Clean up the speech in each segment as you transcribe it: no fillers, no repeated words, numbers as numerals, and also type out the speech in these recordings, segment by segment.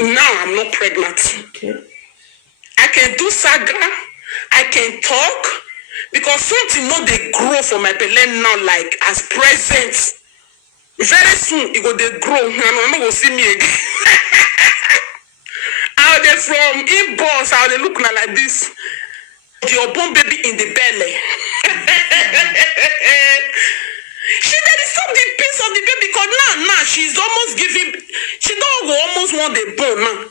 now I'm not pregnant. Okay. I can do saga, I can talk, because something not they grow for my belly now, like as present. Very soon it go they grow, and I'm not gonna see me again. How they from inbox, how they look like this. Your born baby in the belly. She did stop the piece of the baby because now she's almost giving. She don't almost want the bone now.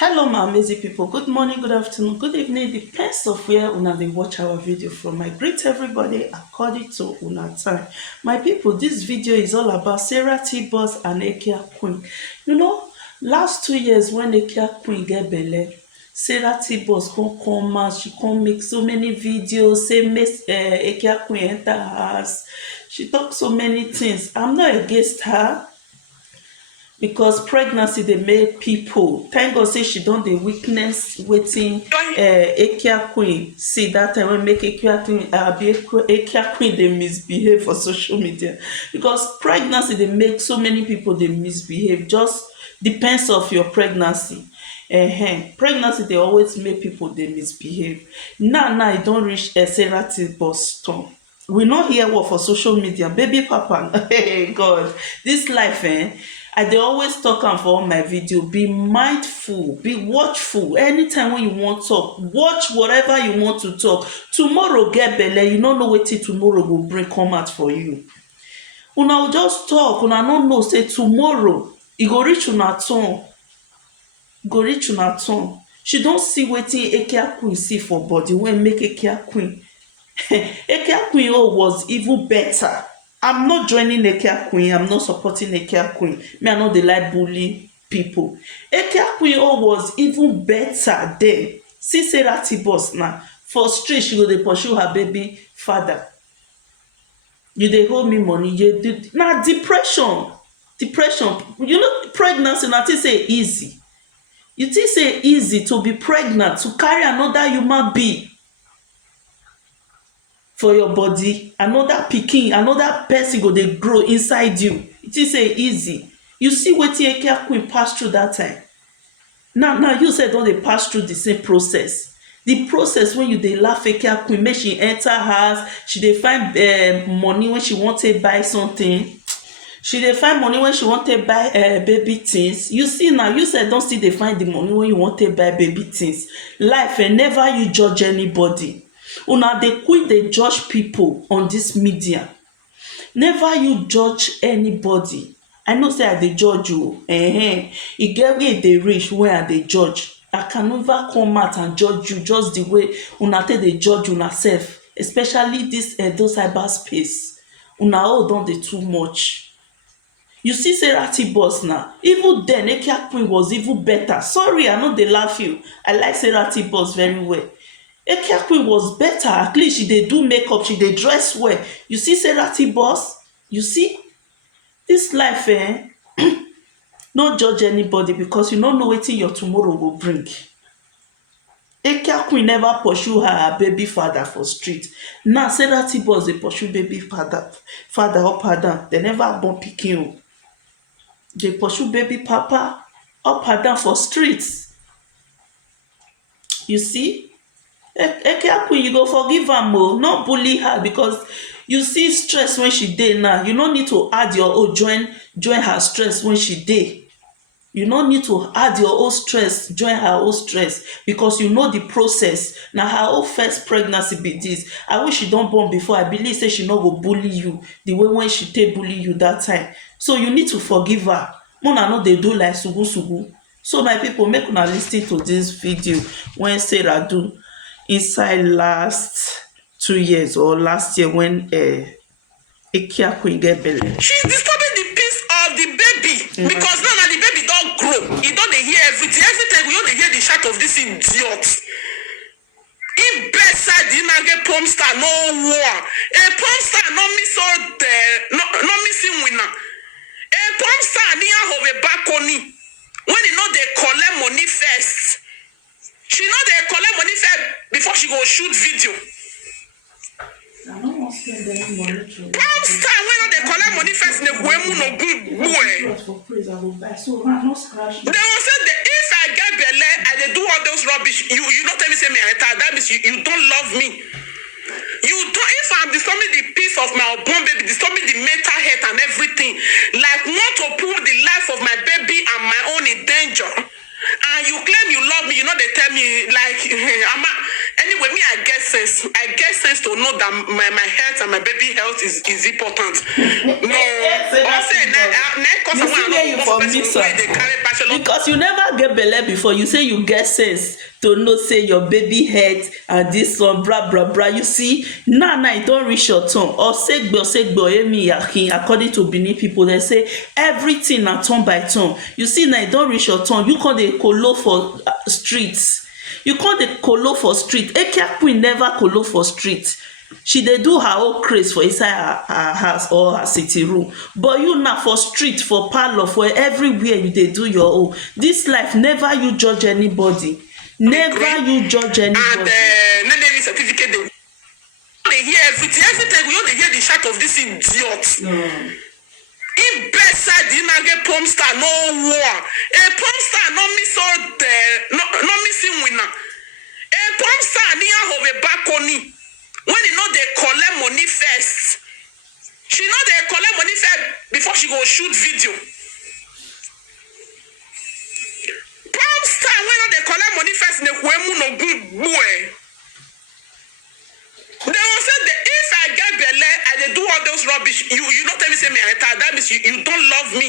Hello my amazing people, good morning, good afternoon, good evening, depends of where una dey watch our video from. I greet everybody according to una time. My people, this video is all about Sarah T Boss and Ekia Queen. You know, last 2 years when Ekia Queen get belle, Sarah T Boss come out, she come make so many videos, say Miss Ekia Queen enter her house. She talk so many things. I'm not against her, because pregnancy dey make people thank God say she don dey witness wetin Ekia Queen see that time wey make Ekia Queen dey misbehave for social media, because pregnancy dey make so many people dey misbehave. Just depends of your pregnancy. Pregnancy dey always make people dey misbehave. Now e don reach Sarah T Boss turn. We no hear word for social media, baby papa. Hey God, this life I dey always talk am for all my video. Be mindful, be watchful. Anytime when you want talk, watch whatever you want to talk. Tomorrow get belle, you no know wetin tomorrow go bring come out for you. Una will just talk, una no know say tomorrow e go reach una turn. Go reach una turn. She don see wetin Ekia Queen see for body wey make Ekia Queen. Ekia Queen was even better. I'm not joining Ekia Queen. I'm not supporting Ekia Queen. Me, I know they like bully people. Ekia Queen was even better then. See Sarah T Boss now. For street, she go dey pursue her baby father. You dey hold me money. You did now depression. Depression. You know, pregnancy, na think say easy. You think say easy to be pregnant, to carry another human being for your body, another pikin, another person go dey grow inside you. It is say easy. You see wetin Ekia Queen pass through that time. Now you say don dey pass through the same process. The process when you dey laugh Ekia Queen, make she enter house, she dey find money when she want to buy something. She dey find money when she want to buy baby things. You see now, you say don still dey find the money when you want to buy baby things. Life never you judge anybody. Una dey quick dey judge people on this media. Never you judge anybody. I know say I dey judge you. E get where e dey reach when I dey judge. I can never come out and judge you just the way una take dey judge una sef, especially this those cyberspace. Una all don dey too much. You see Sarah T Boss now. Even then, Ekia Queen was even better. Sorry, I no dey laugh you. I like Sarah T Boss very well. Ekia Queen was better. At least she dey do makeup, she dey dress well. You see Sarah T Boss? You see? This life, no judge anybody, because you no know wetin your tomorrow go bring. Ekia Queen never pursue her baby father for street. Now Sarah T Boss dey pursue baby father up and down. They never born pikin. Dey pursue baby papa up and down for streets. You see? Ekia Queen, you go forgive am o, no bully her, because you see stress when she dey now. You no need to add your own join her stress when she dey. You no need to add your own stress join her own stress, because you know the process. Na her own first pregnancy be this. I wish she don born before. I believe say she no go bully you the way when she take bully you that time. So you need to forgive her. Una no dey do like sugu. So my people, make una lis ten to this video when Sarah do inside last 2 years or last year when Ekia Queen get belle. She's disturbing the peace of the baby, because now the baby don't grow. You don't dey hear everything. Every time we don't dey hear the shout of this idiot. If bedside did not get pump star, no war. A pump star no miss out there, no missing winner. A pump star near have a balcony. When you know they collect money first. She know they collect money first before she go shoot video. I don't want to spend any money to Pump star when they collect money first, they go no good boy. for praise, I will buy. So man, no scratch me. They will say that if I get belle, I dey do all those rubbish. You not tell me say me enter. That means you don't love me. You don't. If I'm disturbing the peace of my unborn baby, disturbing the mental health and everything, like want to put the life of my baby and my own in danger, and you claim you love me, you know they tell me like anyway, me I get sense. I get sense to know that my health and my baby health is important. No, I say you see where you for mix up because you never get belle before. You say you get sense to know say your baby head and this one bra bra bra. You see now it don't reach your tongue or segbo emi yakin. According to Benin people, they say everything na tongue by tongue. You see now it don't reach your tongue. You call the kolo for streets. You call the kolo for street. Ekia queen never kolo for street. She dey do her own craze for inside her house or her sitting room, but you now for street, for parlor, for everywhere you dey do your own. This life never you judge anybody. Never you judge anybody. And no certificate they hear everything. We only hear the shout of this idiot. No. If bedside you not get pump star no war. A pump star no miss out there, no missing winner. A pump star near have a balcony. When you know they collect money first. She know they collect money first before she go shoot video. Pump star when they collect money first, they no good boy. They will say that if I get belle, I dey do all those rubbish. You don't tell me say me enter. That means you don't love me.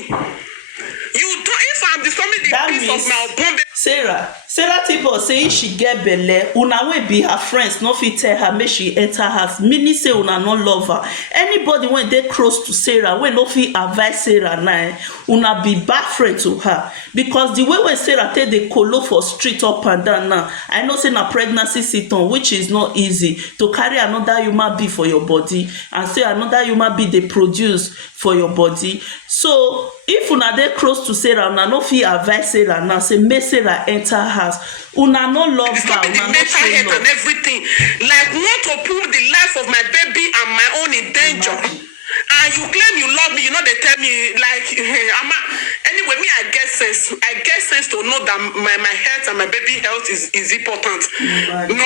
You don't. If I'm disturbing the peace of my unborn baby. Sarah Tibo say she get belle, una wey be her friends no fit tell her make she enter house, meaning say una no love her. Anybody when dey close to Sarah wey no fit advise Sarah now, una be bad friend to her, because the way Sarah take dey kolo for street up and down now, I know say na pregnancy symptom, which is not easy to carry another human being for your body and say another human being dey produce for your body. So if una dey close to Sarah, una no fit advise Sarah now say make Sarah enter house. Una no love her, una no mental show health love. and everything. Like want to put the life of my baby and my own in danger. And you claim you love me, you know they tell me like anyway, me I get sense. I get sense to know that my health and my baby health is important. No,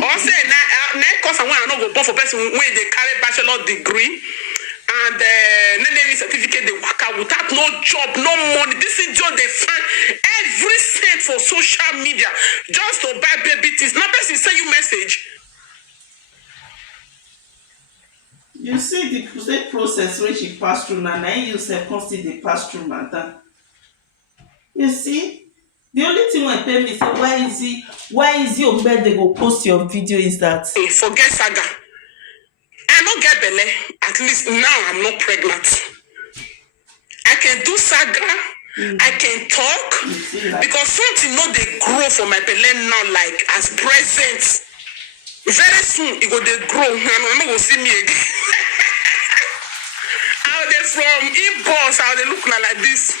also na cause I want to go born for person when they carry bachelor degree. And then certificate they work out without no job, no money. This is just they find every cent for social media just to buy baby things. Now person send you message. You see the process wey she pass through now, na you sef come still dey pass through madam. You see, the only thing wey tell me say why is it Ogbede go post your video is that. Forget saga. I no get belle. At least now I'm not pregnant. I can do saga. I can talk because something no dey grow for my belle now like as present. Very soon it go dey grow and I no go see me again. How they from inbox? How they look like this?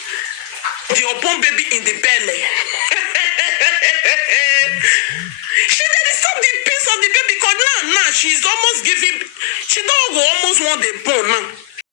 The unborn baby in the belly. She did stop the peace of the baby because now she's almost giving. She don't go almost want the bone now.